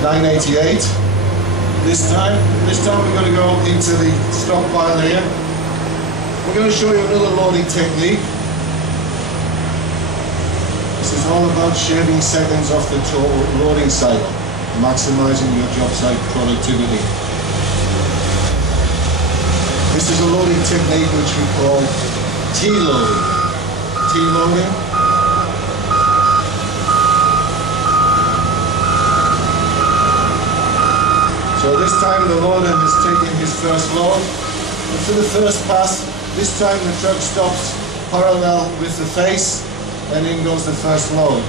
988. This time we're going to go into the stockpile here. We're going to show you another loading technique. This is all about shaving seconds off the total loading cycle, maximizing your job site productivity. This is a loading technique which we call T-loading. T-loading. So this time the loader has taken his first load. And for the first pass, this time the truck stops parallel with the face, and in goes the first load.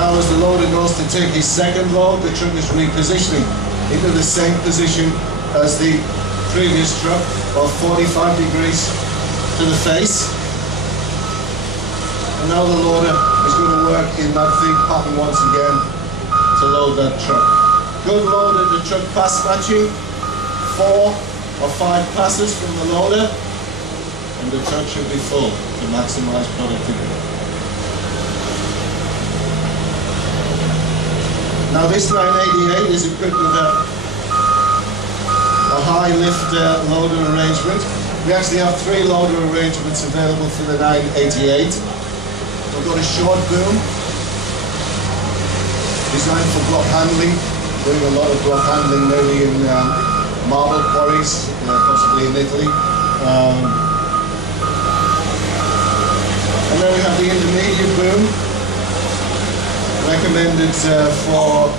Now as the loader goes to take his second load, the truck is repositioning into the same position as the previous truck, about 45 degrees to the face. And now the loader is going to work in that V pattern once again to load that truck. Good load at the truck pass matching, 4 or 5 passes from the loader, and the truck should be full to maximize productivity. Now this 988 is equipped with a high lift loader arrangement. We actually have 3 loader arrangements available for the 988. We've got a short boom, designed for block handling, doing a lot of block handling mainly in marble quarries, possibly in Italy. And then we have the intermediate boom, recommended for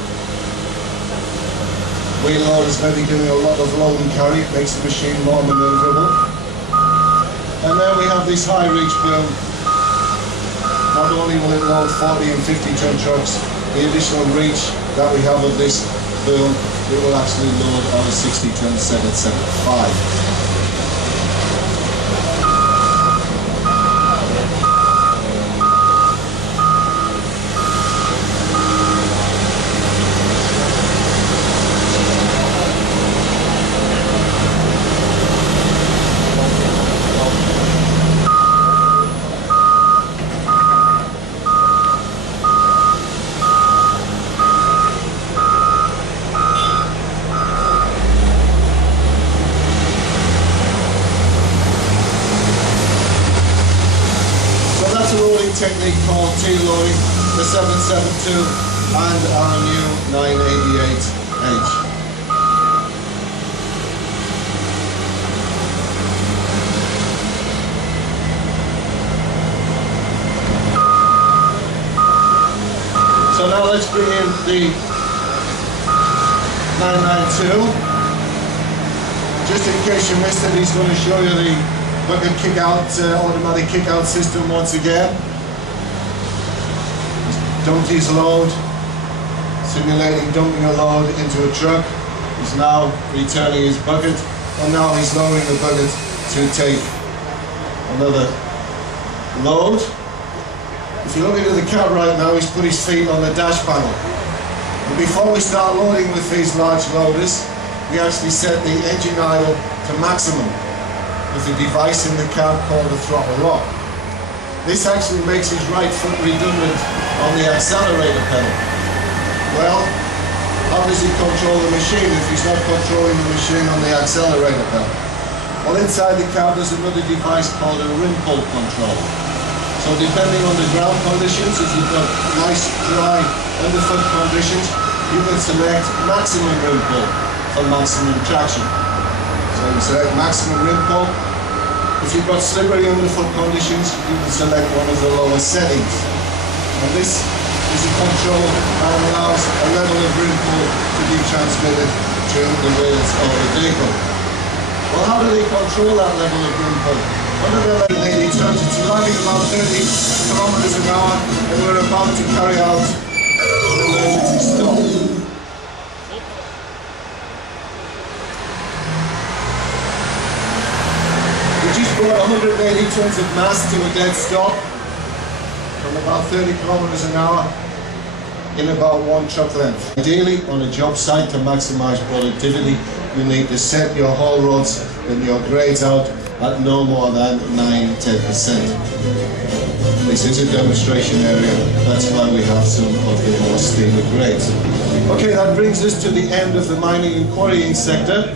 wheel loaders maybe doing a lot of load and carry. It makes the machine more manoeuvrable. And then we have this high reach boom. Not only will it load 40 and 50 ton trucks, the additional reach that we have of this boom, it will actually load on a 60 ton 775. Technique called T-loading, the 772 and our new 988H. So now let's bring in the 992. Just in case you missed it, he's going to show you the bucket kick-out, automatic kick-out system once again. Dumped his load, simulating dumping a load into a truck. He's now returning his bucket, and now he's lowering the bucket to take another load. If you look into the cab right now, he's put his feet on the dash panel. And before we start loading with these large loaders, we actually set the engine idle to maximum with a device in the cab called a throttle lock. This actually makes his right foot redundant on the accelerator pedal. Well, how does he control the machine if he's not controlling the machine on the accelerator pedal? Well, inside the cab there's another device called a rim pull control. So depending on the ground conditions, if you've got nice dry underfoot conditions, you can select maximum rim pull for maximum traction. So you select maximum rim pull. If you've got slippery underfoot conditions, you can select one of the lower settings. And this is a control that allows a level of rim pull to be transmitted to the wheels of the vehicle. Well, how do they control that level of rim pull? Under the 80 tons, it's driving about 30 kilometers an hour, and we're about to carry out an emergency stop. We just brought 180 tons of mass to a dead stop from about 30 kilometers an hour in about 1 truck length. Ideally, on a job site, to maximize productivity, you need to set your haul rods and your grades out at no more than 9–10%. This is a demonstration area, that's why we have some of the more steel grades. Okay, that brings us to the end of the mining and quarrying sector.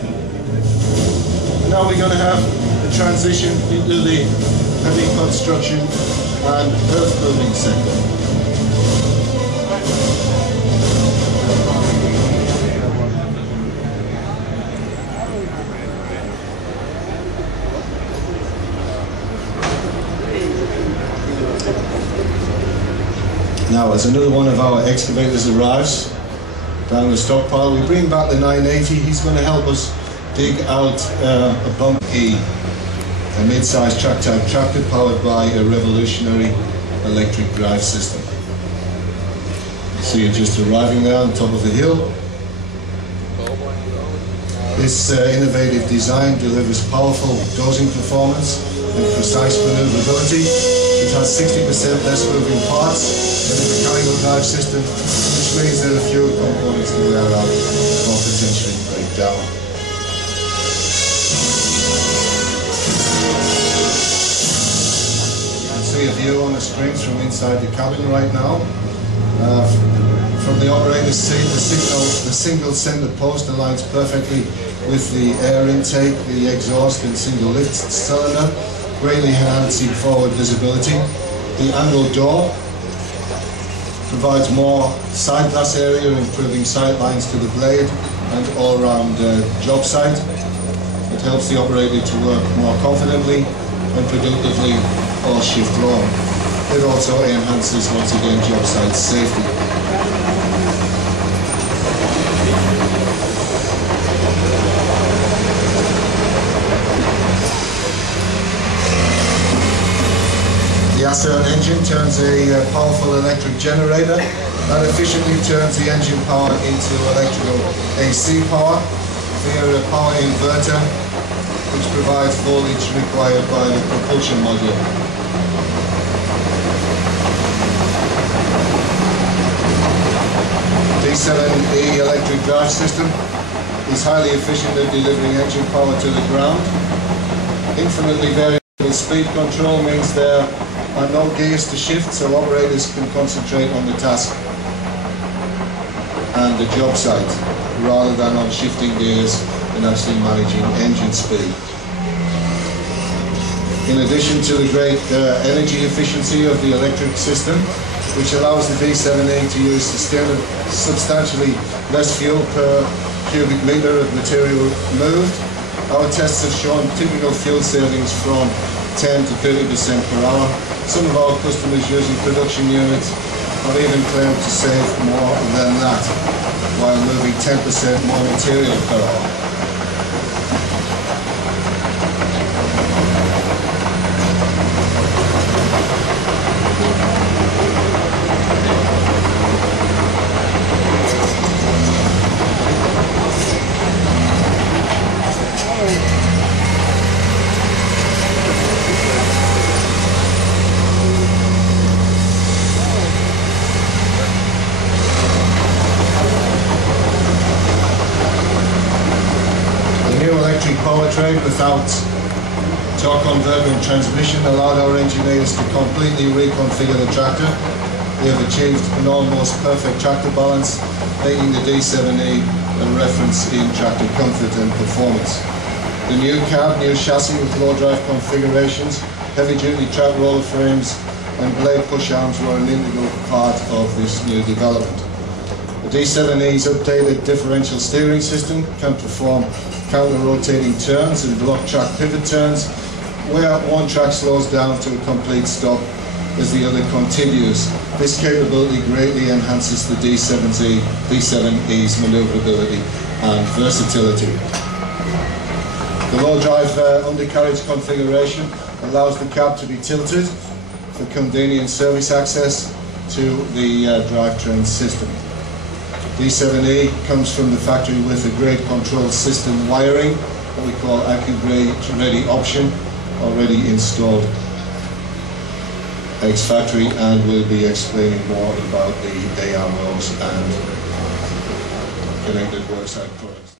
Now we're going to have a transition into the heavy construction and earth building sector. Now, as another one of our excavators arrives down the stockpile, we bring back the 980. He's going to help us dig out a bump E, a mid-sized track-type tractor powered by a revolutionary electric drive system. You see it just arriving there on top of the hill. This innovative design delivers powerful dozing performance and precise maneuverability. It has 60% less moving parts than a mechanical drive system, which means there are fewer components to wear out or potentially break down. You can see a view on the springs from inside the cabin right now. From the operator's seat, the single center post aligns perfectly with the air intake, the exhaust and single lift cylinder, greatly enhancing forward visibility. The angled door provides more side glass area, improving sight lines to the blade and all-round job site. It helps the operator to work more confidently and productively all shift long. It also enhances, once again, job site safety. The Acern engine turns a powerful electric generator that efficiently turns the engine power into electrical AC power via a power inverter, which provides voltage required by the propulsion module. D7E electric drive system is highly efficient at delivering engine power to the ground. Infinitely variable speed control means there are no gears to shift, so operators can concentrate on the task and the job site rather than on shifting gears and actually managing engine speed. In addition to the great energy efficiency of the electric system, which allows the D7E to use substantially less fuel per cubic meter of material moved, our tests have shown typical fuel savings from 10 to 30% per hour. Some of our customers using production units have even claimed to save more than that while moving 10% more material per hour. Powertrain without torque converter and transmission allowed our engineers to completely reconfigure the tractor. We have achieved an almost perfect tractor balance, making the D7E a reference in tractor comfort and performance. The new cab, new chassis with low drive configurations, heavy duty track roller frames and blade push arms were an integral part of this new development. The D7E's updated differential steering system can perform counter-rotating turns and block track pivot turns, where one track slows down to a complete stop as the other continues. This capability greatly enhances the D7E's maneuverability and versatility. The low drive undercarriage configuration allows the cab to be tilted for convenient service access to the drivetrain system. D7E comes from the factory with a grade control system wiring, what we call AccuGrade Ready option, already installed ex-factory, and we'll be explaining more about the AROs and connected worksite products.